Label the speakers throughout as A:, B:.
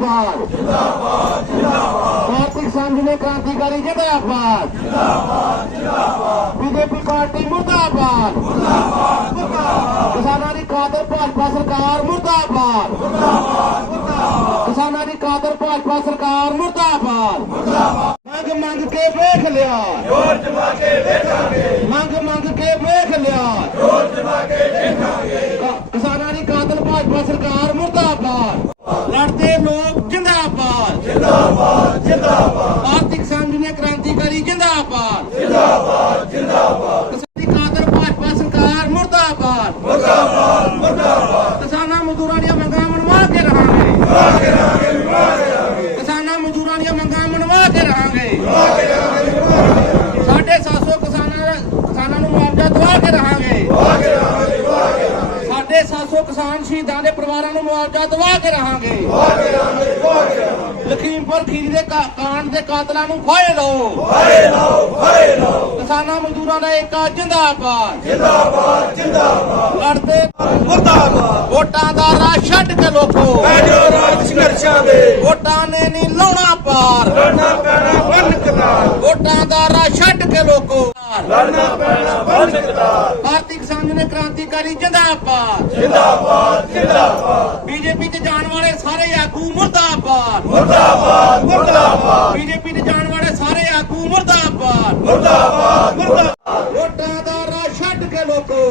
A: ਜਿੰਦਾਬਾਦ। ਜਿੰਦਾਬਾਦ ਜਿੰਦਾਬਾਦ ਭਾਰਤੀ ਸੰਘ ਨੇ ਕ੍ਰਾਂਤੀਕਾਰੀ ਜਿੰਦਾਬਾਦ। ਜਿੰਦਾਬਾਦ ਜਿੰਦਾਬਾਦ ਬੀਜੇਪੀ ਪਾਰਟੀ ਮੁਰਦਾਬਾਦ। ਮੁਰਦਾਬਾਦ ਮੁਰਦਾਬਾਦ ਕਿਸਾਨਾਂ ਦੀ ਕਾਦਰ ਭਾਜਪਾ ਸਰਕਾਰ ਮੁਰਦਾਬਾਦ। ਮੁਰਦਾਬਾਦ ਮੁਰਦਾਬਾਦ ਕਿਸਾਨਾਂ ਦੀ ਕਾਦਰ ਭਾਜਪਾ ਸਰਕਾਰ ਮੁਰਦਾਬਾਦ। ਮੁਰਦਾਬਾਦ ਮੰਗ ਮੰਗ ਕੇ ਵੇਖ ਲਿਆ। ਜੋਰ ਜਮਾ ਕੇ ਵੇਖਾਂਗੇ ਮੰਗ ਮੰਗ ਕੇ ਵੇਖ ਲਿਆ ਜੋਰ ਜਮਾ ਕੇ ਵੇਖਾਂਗੇ ਕਿਸਾਨਾਂ ਦੀ ਕਾਤਲ ਭਾਜਪਾ ਸਰਕਾਰ ਮੁਰਦਾਬਾਦ ਲੜਦੇ ਲੋਕ ਜਿੰਦਾਬਾਦ ਜਿੰਦਾਬਾਦ ਜਿੰਦਾਬਾਦ ਆਰਥਿਕ ਸੰਘ ਨੇ ਕ੍ਰਾਂਤੀਕਾਰੀ ਜਿੰਦਾਬਾਦ ਜਿੰਦਾਬਾਦ ਜਿੰਦਾਬਾਦ ਕਿਸਾਨੀ ਕਾਤਲ ਭਾਜਪਾ ਸਰਕਾਰ ਮੁਰਦਾਬਾਦ ਮੁਰਦਾਬਾਦ ਮੁਰਦਾਬਾਦ ਕਿਸਾਨਾਂ ਮਜ਼ਦੂਰਾਂ ਦੀਆਂ ਮੰਗਾਂ ਮਨਵਾ ਕੇ ਰਹਾਂਗੇ ਮਨਵਾ ਕੇ ਰਹਾਂਗੇ ਮਨਵਾ ਕੇ ਰਹਾਂਗੇ ਕਿਸਾਨਾਂ ਮਜ਼ਦੂਰਾਂ ਦੀਆਂ ਮੰਗਾਂ ਮਨਵਾ ਕੇ ਰਹਾਂਗੇ ਸਾਡੇ 700 ਕਿਸਾਨਾਂ ਕਿਸਾਨਾਂ ਨੂੰ ਮੁਆਵਜ਼ਾ ਦਵਾ ਕੇ ਰਹਾਂਗੇ ਸਾਡੇ 700 ਕਿਸਾਨ ਸ਼ਹੀਦਾਂ ਦੇ ਪਰਿਵਾਰਾਂ ਨੂੰ ਮੁਆਵਜ਼ਾ ਦਵਾ ਕੇ ਰਹਾਂਗੇ ਲਖੀਮਪੁਰ ਖੀਰੀ ਦੇ ਕਾਂਡ ਦੇ ਕਾਤਲਾਂ ਨੂੰ ਫਾਹੇ ਲਓ। ਫਾਹੇ ਲਓ ਫਾਹੇ ਲਓ। ਕਿਸਾਨਾਂ ਮਜ਼ਦੂਰਾਂ ਦਾ ਏਕਾ ਜਿੰਦਾਬਾਦ। ਜਿੰਦਾਬਾਦ ਜਿੰਦਾਬਾਦ। ਲੜਦੇ
B: ਮੁਰਦਾਬਾਦ।
A: ਵੋਟਾਂ ਦਾ ਰਾਹ ਛੱਡ ਕੇ ਲੋਕੋ
B: ਜੋ ਰਾਜ ਸੰਘਰਸ਼ਾਂ ਦੇ।
A: ਵੋਟਾਂ ਨੇ ਨਹੀਂ ਲਾਉਣਾ ਪਾਰ।
B: ਲੜਨਾ ਪੈਣਾ ਬੰਨ ਕਤਾਰ
A: ਵੋਟਾਂ ਦਾ ਰਾਹ ਛੱਡ ਕੇ ਲੋਕੋ
B: ਲੜਨਾ ਪੈਣਾ ਬੰਨ ਕਤਾਰ
A: ਭਾਰਤੀ ਕਿਸਾਨ ਨੇ ਕ੍ਰਾਂਤੀਕਾਰੀ ਜਿੰਦਾਬਾਦ।
B: ਜਿੰਦਾਬਾਦ ਜਿੰਦਾਬਾਦ।
A: ਬੀਜੇਪੀ ਤੇ ਜਾਣ ਵਾਲੇ ਸਾਰੇ ਆਗੂ ਮੁਰਦਾਬਾਦ।
B: ਮੁਰਦਾਬਾਦ ਮੁਰਦਾਬਾਦ।
A: ਬੀਜੇਪੀ ਤੇ ਜਾਣ ਵਾਲੇ ਸਾਰੇ ਆਗੂ ਮੁਰਦਾਬਾਦ।
B: ਮੁਰਦਾਬਾਦ ਮੁਰਦਾਬਾਦ।
A: ਵੋਟਾਂ ਦਾ ਛੱਡ ਕੇ ਲੋਕੋ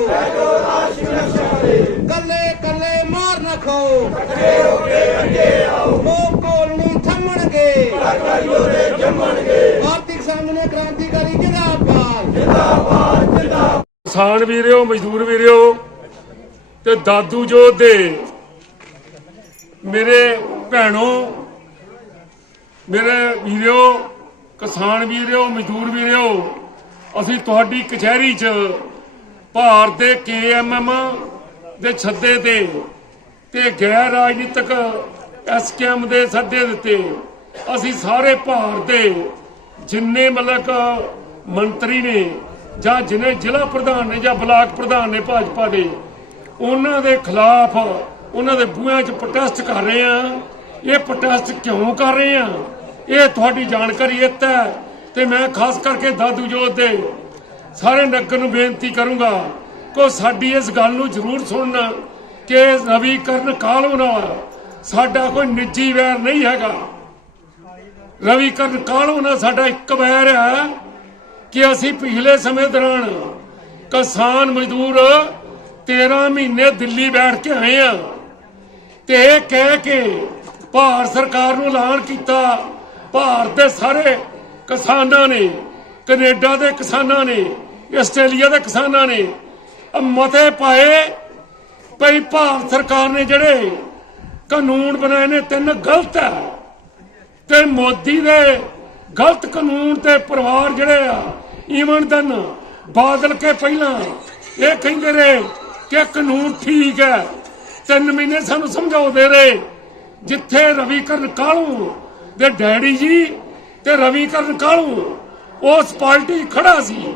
A: ਕੱਲੇ ਕੱਲੇ ਮਾਰ ਨਾ ਖਾਓ। ਇਕੱਠੇ ਹੋ ਕੇ ਅੱਗੇ ਆਓ। ਲੋਕ ਕੋਲ ਨਹੀਂ ਥੰਮਣਗੇ ਭਾਰਤੀ ਕਿਸਾਨ ਨੇ ਕ੍ਰਾਂਤੀਕਾਰੀ
C: ਕਿਸਾਨ ਵੀਰਿਓ, ਮਜ਼ਦੂਰ ਵੀਰਿਓ ਤੇ ਦਾਦੂ ਜੋ ਦੇ ਮੇਰੇ ਭੈਣੋ, ਮੇਰੇ ਵੀਰਿਓ, ਕਿਸਾਨ ਵੀਰਿਓ, ਮਜ਼ਦੂਰ ਵੀਰਿਓ, ਅਸੀਂ ਤੁਹਾਡੀ ਕਚਹਿਰੀ 'ਚ ਭਾਰਤ ਦੇ ਕੇਐਮਐਮ ਦੇ ਛੱਦੇ ਤੇ ਤੇ ਗੈਰ ਰਾਜਨੀਤਿਕ ਐਸਕੇਐਮ ਦੇ ਸੱਦੇ ਦਿੱਤੇ। ਅਸੀਂ ਸਾਰੇ ਭਾਰਤ ਦੇ ਜਿੰਨੇ ਮਤਲਬ ਮੰਤਰੀ ਨੇ ਜਾਂ ਜਿਨੇ ਜ਼ਿਲ੍ਹਾ ਪ੍ਰਧਾਨ ਨੇ ਜਾਂ ਬਲਾਕ ਪ੍ਰਧਾਨ ਨੇ ਭਾਜਪਾ ਦੇ, ਉਹਨਾਂ ਦੇ ਖਿਲਾਫ ਉਹਨਾਂ ਦੇ ਬੂਹਿਆਂ 'ਚ ਪ੍ਰੋਟੈਸਟ ਕਰ ਰਹੇ ਆ ਇਹ ਪ੍ਰੋਟੈਸਟ ਕਿਉਂ ਕਰ ਰਹੇ ਆ ਇਹ ਤੁਹਾਡੀ ਜਾਣਕਾਰੀ ਇੱਥੇ ਹੈ ਤੇ ਮੈਂ ਖਾਸ ਕਰਕੇ ਦਾਦੂ ਜੋਤ ਦੇ ਸਾਰੇ ਨਗਰ ਨੂੰ ਬੇਨਤੀ ਕਰੂੰਗਾ ਕੋ ਸਾਡੀ ਇਸ ਗੱਲ ਨੂੰ ਜ਼ਰੂਰ ਸੁਣਨਾ ਕਿ ਰਵੀਕਰਨ ਕਾਲਮ ਨਾਲ ਸਾਡਾ ਕੋਈ ਨਿੱਜੀ ਵੈਰ ਨਹੀਂ ਹੈਗਾ। ਰਵੀਕਰਨ ਕਾਲਮ ਨਾਲ ਸਾਡਾ ਇੱਕ ਵੈਰ ਹੈ। ਕਿ ਅਸੀਂ ਪਿਛਲੇ ਸਮੇਂ ਦੌਰਾਨ ਕਿਸਾਨ ਮਜ਼ਦੂਰ 13 ਮਹੀਨੇ ਦਿੱਲੀ ਬੈਠ ਕੇ ਆਏ ਆ ਤੇ ਇਹ ਕਹਿ ਕੇ ਭਾਰਤ ਸਰਕਾਰ ਨੂੰ ਐਲਾਨ ਕੀਤਾ, ਭਾਰਤ ਦੇ ਸਾਰੇ ਕਿਸਾਨਾਂ ਨੇ, ਕੈਨੇਡਾ ਦੇ ਕਿਸਾਨਾਂ ਨੇ, ਆਸਟ੍ਰੇਲੀਆ ਦੇ ਕਿਸਾਨਾਂ ਨੇ ਮਤੇ ਪਾਏ ਭਈ ਭਾਰਤ ਸਰਕਾਰ ਨੇ ਜਿਹੜੇ ਕਾਨੂੰਨ ਬਣਾਏ ਨੇ, ਤਿੰਨ ਗਲਤ ਹੈ ਤੇ ਮੋਦੀ ਦੇ ਗਲਤ ਕਾਨੂੰਨ ਤੇ ਪਰਿਵਾਰ ਜਿਹੜੇ ਆ ਈਵਨ ਦਨ ਬਾਦਲ ਕੇ ਪਹਿਲਾਂ ਇਹ ਕਹਿੰਦੇ ਰਹੇ ਕਿ ਕਾਨੂੰਨ ਠੀਕ ਹੈ। ਤਿੰਨ ਮਹੀਨੇ ਸਾਨੂੰ ਸਮਝਾਉਂਦੇ ਰਹੇ, ਜਿੱਥੇ ਰਵੀਕਰਨ ਕਾਲੂ ਦੇ ਡੈਡੀ ਜੀ ਤੇ ਰਵੀਕਰਨ ਕਾਲੂ, ਉਸ ਪਾਰਟੀ ਖੜਾ ਸੀ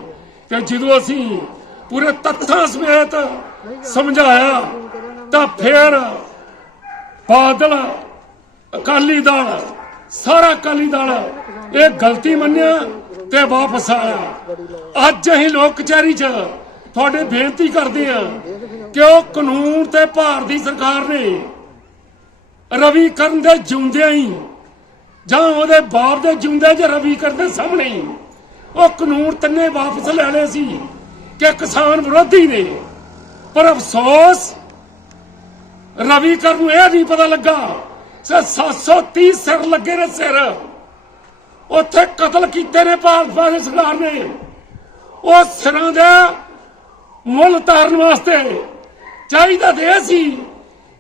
C: ਤੇ ਜਦੋਂ ਅਸੀਂ ਪੂਰੇ ਤੱਥਾਂ ਸਮੇਤ ਸਮਝਾਇਆ, ਤਾਂ ਫੇਰ ਬਾਦਲ ਅਕਾਲੀ ਦਲ ਸਾਰਾ ਅਕਾਲੀ ਦਲ ਇਹ ਗਲਤੀ ਮੰਨਿਆ ਤੇ ਵਾਪਸ ਆਇਆ। ਅੱਜ ਅਸੀਂ ਲੋਕ ਕਚਹਿਰੀ 'ਚ ਤੁਹਾਡੇ ਬੇਨਤੀ ਕਰਦੇ ਆ ਕਿ ਉਹ ਕਾਨੂੰਨ ਤੇ ਭਾਰਤ ਦੀ ਸਰਕਾਰ ਨੇ ਰਵੀ ਕਰਨ ਦੇ ਜਿਉਂਦਿਆਂ ਹੀ ਜਾਂ ਉਹਦੇ ਬਾਪ ਦੇ ਜਿਉਂਦੇ 'ਚ ਰਵੀ ਕਰਨ ਦੇ ਸਾਹਮਣੇ ਹੀ ਉਹ ਕਾਨੂੰਨ ਤੰਨੇ ਵਾਪਸ ਲੈ ਲਏ ਸੀ ਕਿ ਕਿਸਾਨ ਵਿਰੋਧੀ ਨੇ। ਪਰ ਅਫਸੋਸ ਰਵੀ ਕਰਨ ਨੂੰ ਇਹ ਨਹੀਂ ਪਤਾ ਲੱਗਾ ਸੇ 730 ਸਿਰ ਲੱਗੇ ਨੇ ਸਿਰ, ਉੱਥੇ ਕਤਲ ਕੀਤੇ ਨੇ ਭਾਰਤ ਭਾਰਤ ਸਰਕਾਰ ਨੇ। ਉਹ ਸਿਰਾਂ ਦੇ ਮੁੱਲ ਤਾਰਨ ਵਾਸਤੇ ਚਾਹੀਦਾ ਤੇ ਇਹ ਸੀ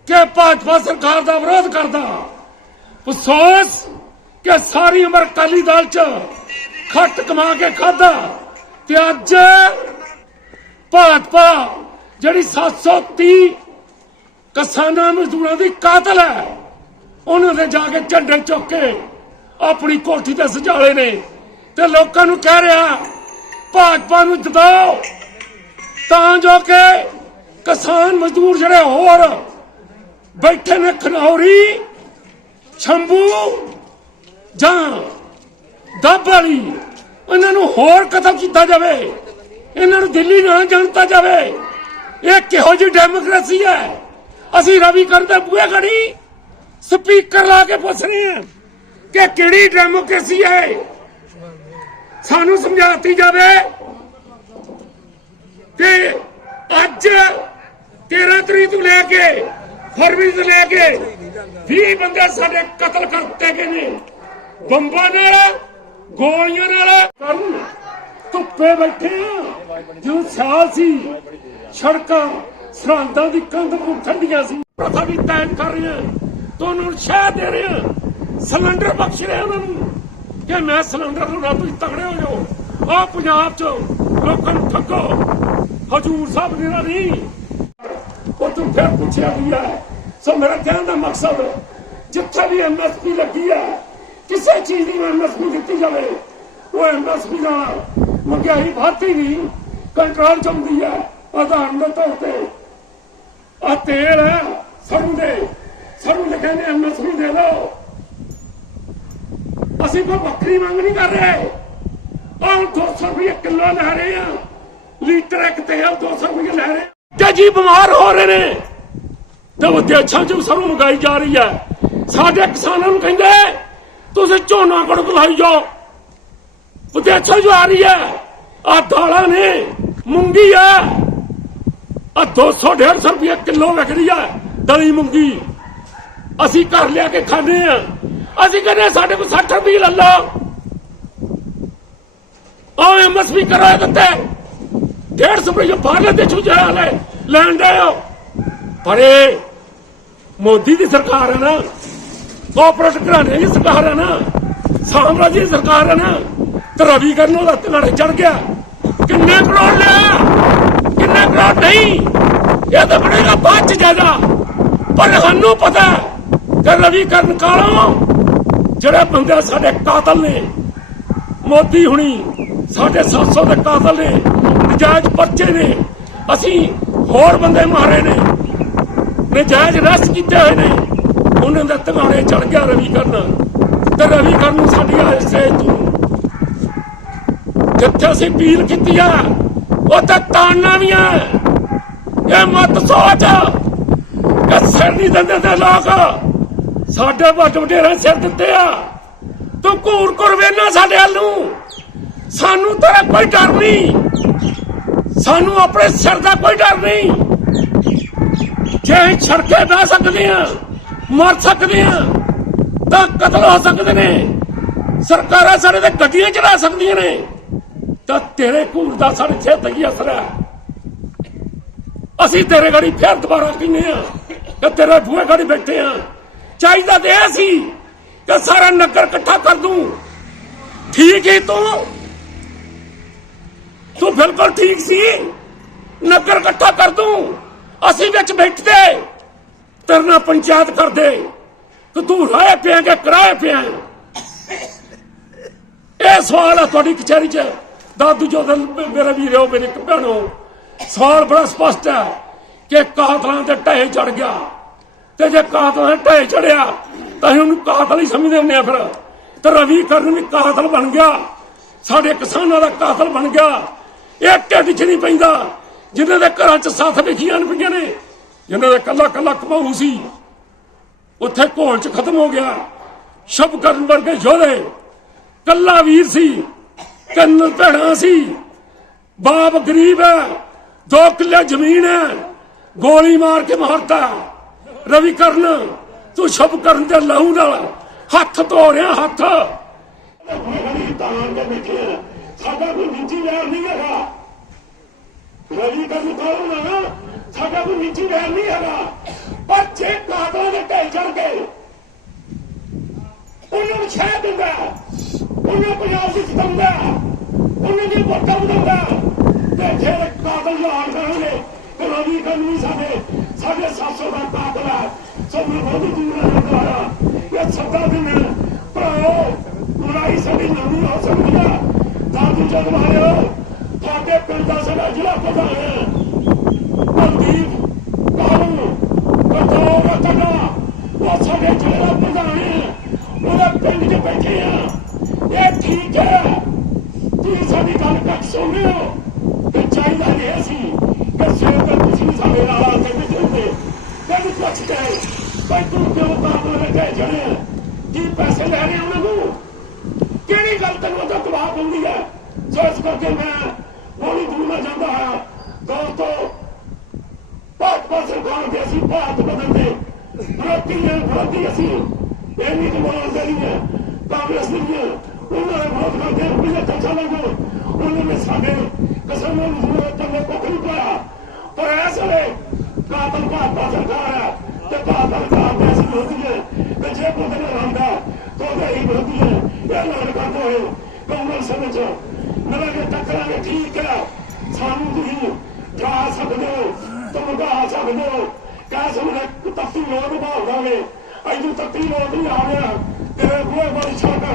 C: ਕਿ ਭਾਜਪਾ ਸਰਕਾਰ ਦਾ ਵਿਰੋਧ ਕਰਦਾ। ਅਫਸੋਸ ਕਿ ਸਾਰੀ ਉਮਰ ਅਕਾਲੀ ਦਲ ਚ ਖੱਟ ਕਮਾ ਕੇ ਖਾਦਾ ਤੇ ਅੱਜ ਭਾਜਪਾ, ਜਿਹੜੀ 730 ਕਿਸਾਨਾਂ ਮਜ਼ਦੂਰਾਂ ਦੀ ਕਾਤਲ ਹੈ ਉਹਨਾਂ ਦੇ ਜਾ ਕੇ ਝੰਡੇ ਚੁੱਕ ਕੇ ਆਪਣੀ ਕੋਠੀ ਤੇ ਸਜਾਲੇ ਨੇ ਤੇ ਲੋਕਾਂ ਨੂੰ ਕਹਿ ਰਿਹਾ, ਭਾਜਪਾ ਨੂੰ ਜਿਤਾਓ। ਤਾਂ ਜੋ ਕਿ ਕਿਸਾਨ ਮਜ਼ਦੂਰ ਜਿਹੜੇ ਹੋਰ ਬੈਠੇ ਨੇ ਖਨੌਰੀ, ਸ਼ੰਭੂ ਜਾਂ ਦੱਬ ਵਾਲੀ, ਇਹਨਾਂ ਨੂੰ ਹੋਰ ਕਤਲ ਕੀਤਾ ਜਾਵੇ, ਇਹਨਾਂ ਨੂੰ ਦਿੱਲੀ ਨਾ ਜਾਣਤਾ ਜਾਵੇ। ਇਹ ਕਿਹੋ ਜਿਹੀ ਡੈਮੋਕ੍ਰੇਸੀ ਹੈ? ਅਸੀਂ ਰਵੀ ਕਰਦੇ ਬੂਹੇ ਖੜੀ ਸਪੀਕਰ ਲਾ ਕੇ ਪੁੱਛ ਰਹੇ ਹਾਂ ਕਿ ਕਿਹੜੀ ਡੈਮੋਕ੍ਰੇਸੀ ਹੈ ਸਾਨੂੰ ਸਮਝਾਤੀ ਜਾਵੇ ਕਿ ਅੱਜ 13 ਤਰੀਕ ਤੋਂ ਲੈ ਕੇ ਫਰਵਰੀ ਤੋਂ ਲੈ ਕੇ 20 ਬੰਦੇ ਸਾਡੇ ਕਤਲ ਕਰਤੇ ਗਏ ਨੇ। ਬੰਬਾਂ ਨਾਲ, ਗੋਲੀਆਂ ਨਾਲ ਕਰਨ ਧੁੱਪੇ ਬੈਠੇ ਆ ਜਿਉਂ ਸਿਆਲ ਸੀ, ਸੜਕਾਂ ਸਰਹੰਦਾਂ ਦੀ ਕੰਧ ਨੂੰ ਠੰਡੀਆਂ ਸੀ। ਪ੍ਰਥਾ ਤੈਨ ਕਰ ਰਹੇ ਆ ਤੁਹਾਨੂੰ ਉਤਸ਼ਾਹ ਦੇ ਰਹੇ ਸਿਲੰਡਰ ਬਖਸ਼ ਰਹੇ ਉਹਨਾਂ ਨੂੰ। ਕਿ ਮੈਂ ਸਿਲੰਡਰ ਨੂੰ ਰੱਬ ਤੁਸੀਂ ਤਗੜੇ ਹੋ ਜਾਓ ਆ ਪੰਜਾਬ ਚ ਲੋਕਾਂ ਨੂੰ ਠੱਗੋ। ਹਜੂਰ ਸਾਹਿਬ ਮੇਰਾ ਨਹੀਂ। ਉਹ ਤੂੰ ਫਿਰ ਪੁੱਛਿਆ ਵੀ ਹੈ? ਸੋ ਮੇਰਾ ਕਹਿਣ ਦਾ ਮਕਸਦ, ਜਿੱਥੇ ਵੀ ਐਮਐਸਪੀ ਲੱਗੀ ਹੈ, ਕਿਸੇ ਚੀਜ਼ ਦੀ ਐਮਐਸਪੀ ਦਿੱਤੀ ਜਾਵੇ, ਉਹ ਐਮਐਸਪੀ ਨਾਲ ਮਹਿੰਗਾਈ ਵਧਦੀ ਨਹੀਂ ਕੰਟਰੋਲ ਚ ਹੁੰਦੀ ਹੈ ਆਧਾਰਨ ਦੇ ਤੌਰ ਤੇ। ਆ ਤੇਲ ਹੈ ਸਰੋਂ ਦੇ। ਸਰੋਂ ਦੇ ਕਹਿੰਦੇ ਐਮਐਸਪੀ ਦੇ ਲਓ ਅਸੀਂ ਕੋਈ ਵੱਖਰੀ ਮੰਗ ਨਹੀਂ ਕਰ ਰਹੇ। ਆਹ 200 ਰੁਪਏ ਕਿਲੋ ਲੈ ਰਹੇ ਆ। ਲੀਟਰ ਇੱਕ ਤੇਲ 200 ਰੁਪਏ ਲੈ ਰਹੇ। ਤੇ ਜੀ ਬਿਮਾਰ ਹੋ ਰਹੇ ਨੇ। ਤੇ ਵਿਦੇਸ਼ਾਂ 'ਚ ਸਰੋਂ ਮੰਗਾਈ ਜਾ ਰਹੀ ਹੈ। ਸਾਡੇ ਕਿਸਾਨਾਂ ਨੂੰ ਕਹਿੰਦੇ, ਤੁਸੀਂ ਝੋਨਾ ਕਣਕ ਲਾਈ ਜਾਓ। ਵਿਦੇਸ਼ਾਂ 'ਚ ਆ ਰਹੀ ਹੈ। ਆ ਦਾਲਾਂ ਨੇ, ਮੂੰਗੀ ਆ ਆ 200 150 ਰੁਪਏ ਕਿਲੋ ਵਿਕ ਰਹੀ ਹੈ ਦਲੀ ਮੂੰਗੀ। ਅਸੀਂ ਘਰ ਲਿਆ ਕੇ ਖਾਂਦੇ ਆ ਅਸੀਂ ਕਹਿੰਦੇ ਸਾਡੇ ਕੋਲ 60 ਰੁਪਏ ਲੈ ਲਓ ਉਹ ਐਮਐਸਪੀ ਕਰਾਇਆ ਦਿੱਤੇ 150 ਰੁਪਏ ਜੋ ਬਾਹਰਲੇ ਦੇਸ਼ੋਂ ਜਾਇਆ ਲੈ ਲੈਣ ਦੇ ਹੋ ਪਰ ਇਹ ਮੋਦੀ ਦੀ ਸਰਕਾਰ ਹੈ ਨਾ। ਕੋਆਪਰੇਟ ਘਰਾਣੇ ਦੀ ਸਰਕਾਰ ਹੈ ਨਾ। ਸਾਮਰਾਜੀ ਦੀ ਸਰਕਾਰ ਹੈ ਨਾ। ਤੇ ਕਰਨ ਉਹਦਾ ਤਗੜੇ ਚੜ ਗਿਆ। ਕਿੰਨੇ ਕਰੋੜ ਲਿਆ? ਕਿੰਨੇ ਕਰੋੜ ਨਹੀਂ? ਇਹ ਤਾਂ ਬਣੇਗਾ ਬਾਅਦ ਚ ਜਾਏਗਾ ਪਰ ਸਾਨੂੰ ਪਤਾ ਹੈ ਕਿ ਰਵੀ ਕਰਨ ਕਾਲੋਂ, ਜਿਹੜੇ ਬੰਦੇ ਸਾਡੇ ਕਾਤਲ ਨੇ, ਮੋਦੀ ਹੁਣੀ, ਸਾਡੇ 700 ਦੇ ਕਾਤਲ ਨੇ, ਨਜਾਇਜ਼ ਪਰਚੇ ਨੇ, ਅਸੀਂ ਹੋਰ ਬੰਦੇ ਮਾਰੇ ਨੇ, ਨਜਾਇਜ਼ ਰਸ ਕੀਤੇ ਹੋਏ ਨੇ, ਉਹਨਾਂ ਦਾ ਤਗਾੜੇ ਚੜ ਗਿਆ ਰਵੀ ਕਰਨ। ਤੇ ਰਵੀ ਕਰਨ ਨੂੰ ਸਾਡੀ ਆਸੇ ਤੂੰ। ਜਿੱਥੇ ਅਸੀਂ ਅਪੀਲ ਕੀਤੀ ਆ, ਉੱਥੇ ਤਾੜਨਾ ਵੀ ਆ। ਇਹ ਮਤ ਸੋਚ ਕਿ ਸਿਰ ਨਹੀਂ ਦਿੰਦੇ ਤੇ ਲੋਕ। ਸਾਡੇ ਵੱਡ ਵਡੇਰੇ ਸਿਰ ਦਿੱਤੇ ਆ। ਤੂੰ ਘੂਰ ਘੂਰ ਵੇਨਾ ਸਾਡੇ ਵੱਲ ਨੂੰ। ਸਾਨੂੰ ਤੇਰਾ ਕੋਈ ਡਰ ਨਹੀਂ। ਸਾਨੂੰ ਆਪਣੇ ਸਿਰ ਦਾ ਕੋਈ ਡਰ ਨਹੀਂ। ਜੇ ਅਸੀਂ ਬਹਿ ਸਕਦੇ ਆ ਮਰ ਸਕਦੇ ਆ ਤਾਂ ਕਤਲ ਹੋ ਸਕਦੇ ਨੇ। ਸਰਕਾਰਾਂ ਸਾਡੇ ਤੇ ਗੱਡੀਆਂ ਚੜਾ ਸਕਦੀਆਂ ਨੇ। ਤਾਂ ਤੇਰੇ ਘੂਰ ਦਾ ਸਾਡੇ ਸਿਰ ਤੇ ਕੀ ਅਸਰ ਹੈ? ਅਸੀਂ ਤੇਰੇ ਗਾੜੀ ਫੇਰ ਦੁਬਾਰਾ ਕਹਿੰਦੇ ਆ ਕਿ ਤੇਰੇ ਬੂਹੇ ਗਾੜੀ ਬੈਠੇ ਆ ਚਾਹੀਦਾ ਤੇ ਇਹ ਸੀ ਕਿ ਸਾਰਾ ਨਗਰ ਇਕੱਠਾ ਕਰ ਦੂੰ। ਠੀਕ ਹੀ ਤੂੰ? ਤੂੰ ਬਿਲਕੁਲ ਠੀਕ ਸੀ? ਨਗਰ ਇਕੱਠਾ ਕਰ ਦੂੰ। ਅਸੀਂ ਵਿੱਚ ਬੈਠਦੇ ਤਰਨਾ ਪੰਚਾਇਤ ਕਰਦੇ ਕਿ ਤੂੰ ਰਾਏ ਪਿਆ ਕਿ ਕਰਾਏ ਪਿਆ ਇਹ ਸਵਾਲ ਹੈ ਤੁਹਾਡੀ ਕਚਹਿਰੀ 'ਚ। ਦਾਦੂ ਜੋ ਮੇਰੇ ਵੀਰੋ ਮੇਰੇ ਭੈਣੋ ਸਵਾਲ ਬੜਾ ਸਪਸ਼ਟ ਹੈ ਕਿ ਕਾਤਲਾਂ ਤੇ ਢਹਿ ਚੜ ਗਿਆ। ਤੇ ਜੇ ਕਾਤਲਾਂ ਤੇ ਢੇ ਚੜਿਆ ਤਾਂ ਅਸੀਂ ਉਹਨੂੰ ਕਾਤਲ ਹੀ ਸਮਝਦੇ ਹੁੰਦੇ ਆ ਫਿਰ। ਤੇ ਰਵੀ ਕਰਨ ਵੀ ਕਾਤਲ ਬਣ ਗਿਆ। ਸਾਡੇ ਕਿਸਾਨਾਂ ਦਾ ਕਾਤਲ ਬਣ ਗਿਆ। ਇਹ ਢਿੱਡ 'ਚ ਨਹੀਂ ਪੈਂਦਾ। ਜਿਨ੍ਹਾਂ ਦੇ ਘਰਾਂ 'ਚ ਸੱਤ ਵਿਖੀਆਂ ਪਈਆਂ ਨੇ, ਜਿਨ੍ਹਾਂ ਦਾ ਕੱਲਾ ਕੱਲਾ ਕਮਾਊ ਸੀ, ਉੱਥੇ ਘੋਲ 'ਚ ਖਤਮ ਹੋ ਗਿਆ। ਸ਼ਬ ਕਰਨ ਵਰਗੇ ਯੋਧੇ, ਕੱਲਾ ਵੀਰ ਸੀ ਕੰਨ ਭੈਣਾ ਸੀ। ਬਾਪ ਗਰੀਬ ਹੈ, ਦੋ ਕਿੱਲੇ ਜ਼ਮੀਨ ਹੈ, ਗੋਲੀ ਮਾਰ ਕੇ ਮਾਰਤਾ। ਰਵੀ ਕਰਨ, ਤੂੰ ਸ਼ਬ ਕਰਨ ਦੇ ਲਹੂ ਨਾਲ ਹੱਥ ਧੋ ਰਿਹਾ ਹੱਥ। ਸਾਡਾ ਕੋਈ ਨਿੱਜੀ ਵੈਰ ਨਹੀਂ ਹੈਗਾ। ਰਵੀ ਕਰਨ ਕਾਹਨੂੰ ਨਾ, ਸਾਡਾ ਕੋਈ ਨਿੱਜੀ ਵੈਰ ਨਹੀਂ ਹੈਗਾ। ਪਰ ਜੇ ਕਾਦੋਂ ਦੇ ਢਹਿ ਚੜ ਗਏ ਉਹਨੂੰ ਨੂੰ ਛੇ ਦਿੰਦਾ ਉਹਨੂੰ ਪੰਜਾਬ ਵਿੱਚ ਜਿਤਾਉਂਦਾ ਉਹਨੂੰ ਦੀ ਵੋਟਾਂ ਬਣਾਉਂਦਾ ਤੇ ਜੇ ਕਾਤਲ ਯਾਰ ਕਰਾਂਗੇ ਤੇ ਰਵੀ ਕਰਨ ਵੀ ਸਾਡੇ ਸਾਡੇ 700 ਦਾ ਕਾਤਲਾ ਸੋ ਮੈਂ ਬਹੁਤ ਦੂਰ ਦਾ ਦੁਆਰਾ ਇਹ ਸੱਤਾ ਦਿਨ ਭਰਾਓ, ਬੁਰਾਈ ਸਾਡੀ ਨਹੀਂ ਹੋ ਸਕਦੀ ਆ ਦਾਦੂ ਜਨ ਮਾਰਿਓ ਤੁਹਾਡੇ ਪਿੰਡ ਦਾ ਸਾਡਾ ਜ਼ਿਲ੍ਹਾ ਪ੍ਰਧਾਨ ਹੈ ਕੁਲਦੀਪ ਕਾਲੂ ਬਤਾਓ ਬਤਾਣਾ ਉਹ ਸਾਡੇ ਜ਼ਿਲ੍ਹੇ ਦਾ ਪ੍ਰਧਾਨ ਹੈ, ਉਹਦਾ ਪਿੰਡ 'ਚ ਬੈਠੇ ਆ। ਇਹ ਠੀਕ ਹੈ। ਤੁਸੀਂ ਸਾਡੀ ਗੱਲ ਕੱਟ ਸੁਣਿਓ ਰਹੇ ਆ ਉਹਨਾਂ ਨੂੰ, ਕਿਹੜੀ ਗੱਲ ਤੈਨੂੰ ਉਹਦਾ ਦਬਾਅ ਪਾਉਂਦੀ ਹੈ? ਸੋ ਇਸ ਕਰਕੇ ਮੈਂ ਬੋਲੀ ਦੂਰ ਜਾਂਦਾ ਹਾਂ ਦੋਸਤੋ ਭਾਜਪਾ ਸਰਕਾਰ ਦੇ ਅਸੀਂ ਭਾਰਤ ਬਦਲਦੇ ਵਿਰੋਧੀ ਹਾਂ ਵਿਰੋਧੀ ਅਸੀਂ ਇਹ ਨਹੀਂ ਬੋਲਦੇ ਨਹੀਂ ਹੈ। ਕਾਂਗਰਸ ਨਹੀਂ ਹੈ ਉਹਨਾਂ ਨੇ ਵਿਰੋਧ ਕਰਦੇ ਆ ਪਿਛਲੇ ਚੱਲ ਚੱਲਾਂਗੇ ਉਹਨਾਂ ਨੇ ਸਾਡੇ ਕਿਸਾਨਾਂ ਨੂੰ ਜ਼ਰੂਰਤ ਤੇ ਕੁੱਖ ਨਹੀਂ ਪਾਇਆ ਪਰ ਇਸ ਵੇਲੇ ਕਾਤਲ ਭਾਜਪਾ ਸਰਕਾਰ ਹੈ ਤੇ ਭਾਰਤ ਸਰਕਾਰ ਦੇ ਅਸੀਂ ਵਿਰੋਧੀ ਹੈ। ਤੇ ਜੇ ਕੋਈ ਨਹੀਂ ਰਹਿੰਦਾ ਤਾਂ ਹੈ ਇਹ ਨਾਲ ਕਰਦੇ ਹੋਏ। ਕਾਂਗਰਸ ਵਿੱਚ ਮਿਲਾਂਗੇ ਟੱਕਰਾਂਗੇ ਠੀਕ ਹੈ। ਸਾਨੂੰ ਤੁਸੀਂ ਜਾ ਸਕਦੇ ਹੋ, ਧਮਕਾ ਸਕਦੇ ਹੋ। ਕਹਿ ਸਕਦੇ ਤੱਤੀ ਲੋੜ ਭਾਵ ਅਜੂ ਤੱਤੀ ਲੋੜ ਨਹੀਂ ਆ ਤੇਰੇ ਬੂਹੇ ਵਾਲੀ ਛੱਡ।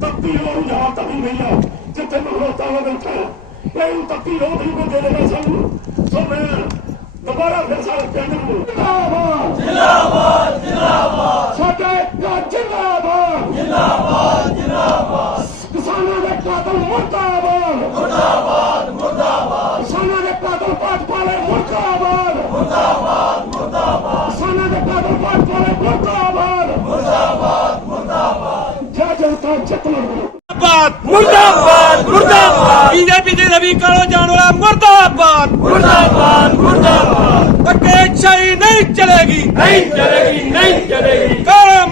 C: ਤੱਤੀ ਲੋੜ ਜਾ ਤੱਤੀ ਨਹੀਂ ਆ। ਜਿੱਥੇ ਮਖਲੋਤਾ ਹੋ ਬੈਠਾ। ਇਹ ਤੱਤੀ ਲੋੜ ਨਹੀਂ ਕੋ ਦੇਗਾ ਸਾਨੂੰ ਸੋ ਮੈਂ। ਦੁਬਾਰਾ ਫਿਰ ਸਾਰੇ ਪਿੰਡ ਨੂੰ ਜਿੰਦਾਬਾਦ। ਜਿੰਦਾਬਾਦ ਜਿੰਦਾਬਾਦ। ਸਾਡਾ ਇੱਕ ਜਿੰਦਾਬਾਦ। ਜਿੰਦਾਬਾਦ ਜਿੰਦਾਬਾਦ। ਕਿਸਾਨਾਂ ਦੇ ਕਾਤਲ ਮੁਰਦਾਬਾਦ। ਮੁਰਦਾਬਾਦ ਮੁਰਦਾਬਾਦ। ਕਿਸਾਨਾਂ ਦੇ ਕਾਤਲ ਭਾਜਪਾ ਵਾਲੇ ਮੁਰਦਾਬਾਦ। ਮੁਰਦਾਬਾਦ ਮੁਰਦਾਬਾਦ। ਕਿਸਾਨਾਂ ਦੇ ਕਾਤਲ ਵਾਲੇ ਮੁਰਦਾਬਾਦ। ਮੁਰਦਾਬਾਦ ਮੁਰਦਾਬਾਦ। ਜੈ ਜਨਤਾ ਜਿੱਤ ਲੜੋ
B: ਮੁਰਦਾਬਾਦ ਮੁਰਦਾਬਾਦ। ਮੁਰਦਾਬਾਦ।
D: ਬੀਜੇਪੀ ਦੇ ਰਵੀ ਕਾਲੋ ਜਾਣ ਵਾਲਾ ਮੁਰਦਾਬਾਦ
B: ਮੁਰਦਾਬਾਦ
D: ਚਲੇਗੀ।
B: ਨਹੀਂ ਚਲੇਗੀ ਨਹੀਂ ਚਲੇਗੀ।
D: ਕਾਲਾ